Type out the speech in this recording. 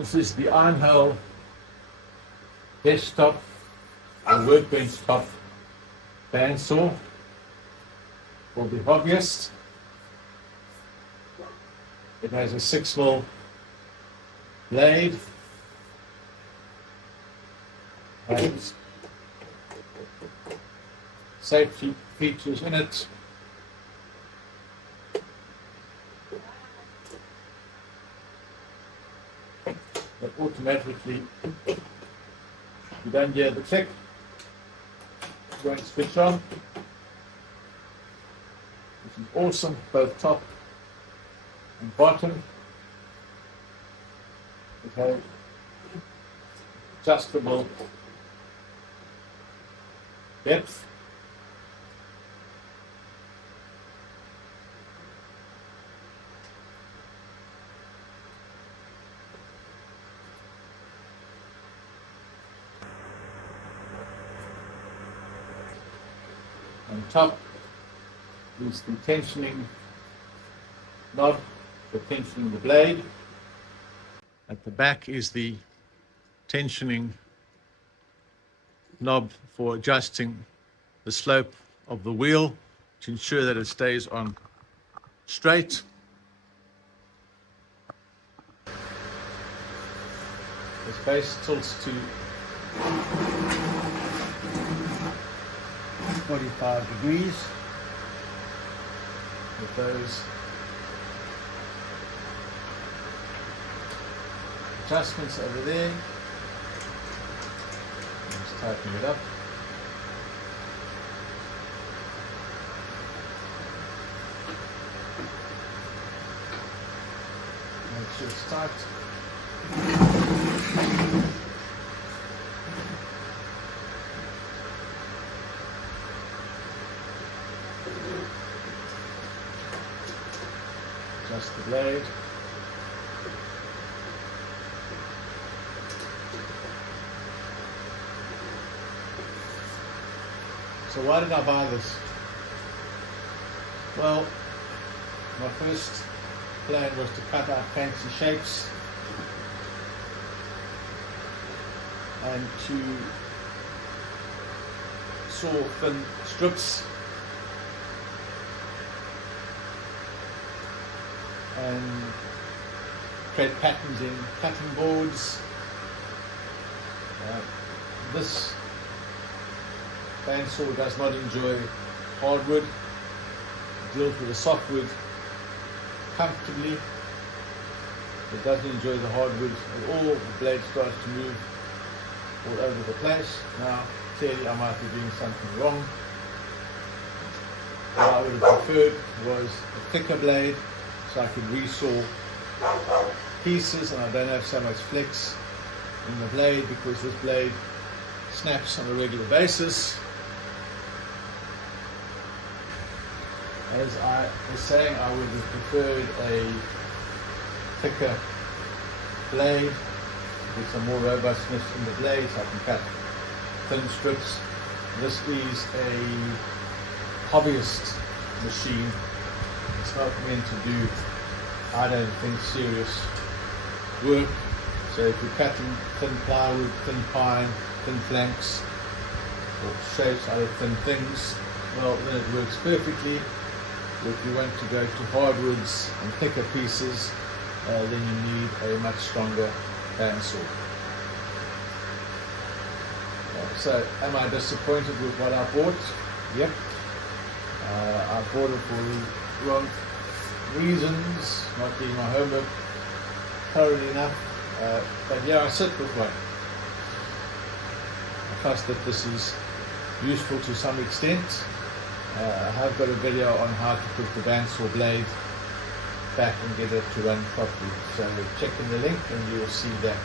This is the EINHELL desktop and workbench top bandsaw for the hobbyist. It has a 6mm blade, has safety features in it. That automatically, you don't hear the click, it's going to switch on. This is awesome, both top and bottom. It has adjustable depth. On top is the tensioning knob for tensioning the blade. At the back is the tensioning knob for adjusting the slope of the wheel to ensure that it stays on straight. This base tilts to 45 degrees with those adjustments over there. Just tighten it up. Make sure it's tight. Adjust the blade. So why did I buy this? Well, my first plan was to cut out fancy shapes and to saw thin strips and create patterns in cutting boards. This bandsaw does not enjoy hardwood, it deals with the softwood comfortably. It doesn't enjoy the hardwood at all. The blade starts to move all over the place. Now, clearly I might be doing something wrong. What I would have preferred was a thicker blade so I could resaw pieces and I don't have so much flex in the blade because this blade snaps on a regular basis. As I was saying, I would have preferred a thicker blade with some more robustness in the blade so I can cut thin strips. This is a hobbyist machine. It's not meant to do, I don't think, serious work. So if you're cutting thin plywood, thin pine, thin flanks, or shapes out of thin things, well, then it works perfectly. If you want to go to hardwoods and thicker pieces, then you need a much stronger bandsaw. So, am I disappointed with what I bought? Yep. I bought it for the wrong reasons, not doing my homework thoroughly enough. But yeah, I sit with one. I trust that this is useful to some extent. I have got a video on how to put the bandsaw blade back and get it to run properly. So check in the link and you will see that.